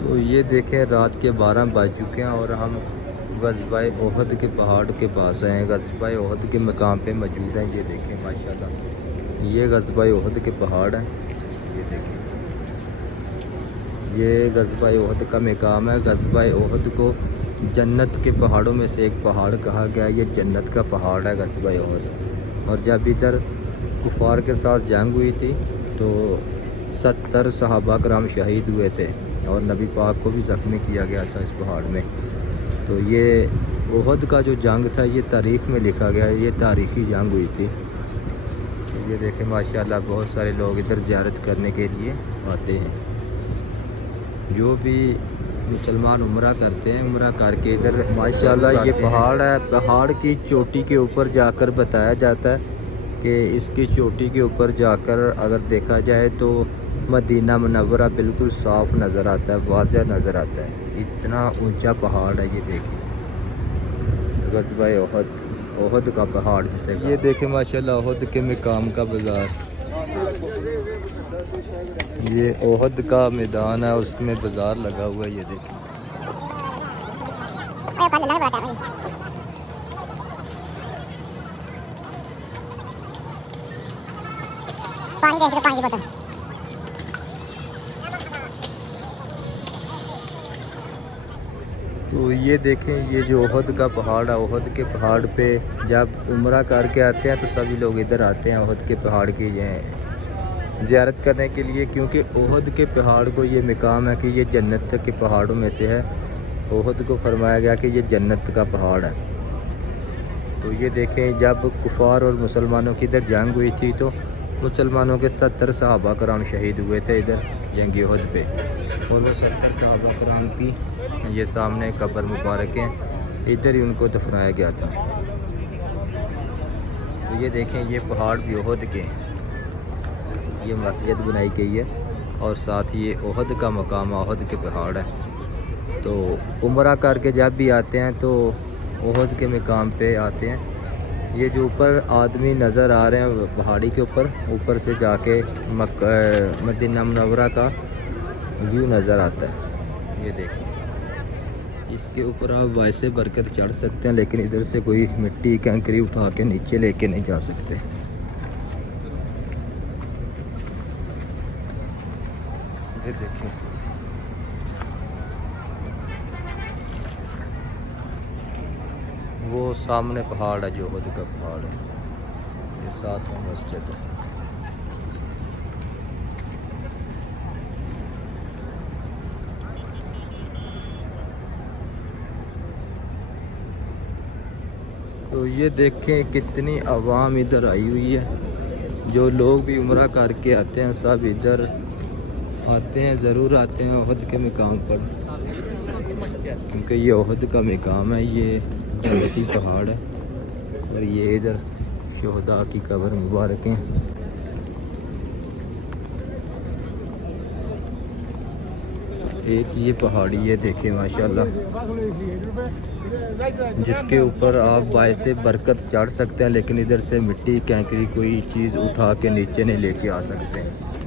तो ये देखें रात के 12 बज चुके हैं और हम ग़ज़वा-ए ओहद के पहाड़ के पास हैं। ग़ज़वा-ए ओहद के मकाम पे मौजूद हैं। ये देखें माशाल्लाह, ये ग़ज़वा-ए ओहद के पहाड़ हैं। ये देखें, ये ग़ज़वा-ए ओहद का मकाम है। ग़ज़वा-ए ओहद को जन्नत के पहाड़ों में से एक पहाड़ कहा गया। ये जन्नत का पहाड़ है ग़ज़वा-ए ओहद। और जब इधर कुफ़ार के साथ जंग हुई थी तो 70 सहाबा कराम शहीद हुए थे और नबी पाक को भी ज़ख्मी किया गया था इस पहाड़ में। तो ये ओहद का जो जंग था ये तारीख़ में लिखा गया है, ये तारीख़ी जंग हुई थी। तो ये देखें माशाल्लाह, बहुत सारे लोग इधर ज़ियारत करने के लिए आते हैं। जो भी मुसलमान उम्रा करते हैं, उम्रा करके इधर माशाल्लाह ये पहाड़ है। पहाड़ की चोटी के ऊपर जाकर बताया जाता है कि इसकी चोटी के ऊपर जाकर अगर देखा जाए तो मदीना मुनव्वरा बिल्कुल साफ़ नज़र आता है, वाज़ह नज़र आता है। इतना ऊंचा पहाड़ है। ये देखिए ग़ज़वा-ए ओहद, ओहद का पहाड़ जिसे ये देखें माशाल्लाह, ओहद के मकाम का बाज़ार। ये ओहद का मैदान है, उसमें बाज़ार लगा हुआ है। ये देखें पानी देख, पानी की बोतल। तो ये देखें, ये जो ओहद का पहाड़ है, ओहद के पहाड़ पे जब उम्रा करके आते हैं तो सभी लोग इधर आते हैं ओहद के पहाड़ की ज़ियारत करने के लिए, क्योंकि ओहद के पहाड़ को ये मकाम है कि ये जन्नत के पहाड़ों में से है। ओहद को फरमाया गया कि ये जन्नत का पहाड़ है। तो ये देखें, जब कुफ़ार और मुसलमानों की इधर जंग हुई थी तो मुसलमानों के 70 सहाबा कराम शहीद हुए थे इधर जंग ओहद पे। और वो 70 सहाबा कराम की ये सामने कब्र मुबारक है, इधर ही उनको दफनाया गया था। तो ये देखें, ये पहाड़ भी ओहद के हैं। ये मस्जिद बनाई गई है और साथ ये ओहद का मकाम, ओहद के पहाड़ है। तो उम्रा करके जब भी आते हैं तो ओहद के मकाम पे आते हैं। ये जो ऊपर आदमी नज़र आ रहे हैं पहाड़ी के ऊपर से जाके मदीना मुनव्वरा का व्यू नज़र आता है। ये देखें, इसके ऊपर आप वैसे बरकत चढ़ सकते हैं, लेकिन इधर से कोई मिट्टी कंकरी उठा के नीचे लेके नहीं जा सकते। ये देखिए, वो सामने पहाड़ है जो ओहद का पहाड़ है, ये साथ में मस्जिद है। तो ये देखें कितनी आवाम इधर आई हुई है। जो लोग भी उम्रा करके आते हैं सब इधर आते हैं, ज़रूर आते हैं ओहद के मकाम पर, क्योंकि ये ओहद का मकाम है, ये जन्नती पहाड़ है। और ये इधर शोहदा की कब्र मुबारक हैं। एक ये पहाड़ी है देखें माशाल्लाह, जिसके ऊपर आप बायसे बरकत चढ़ सकते हैं, लेकिन इधर से मिट्टी कैंकरी कोई चीज़ उठा के नीचे नहीं लेके आ सकते हैं।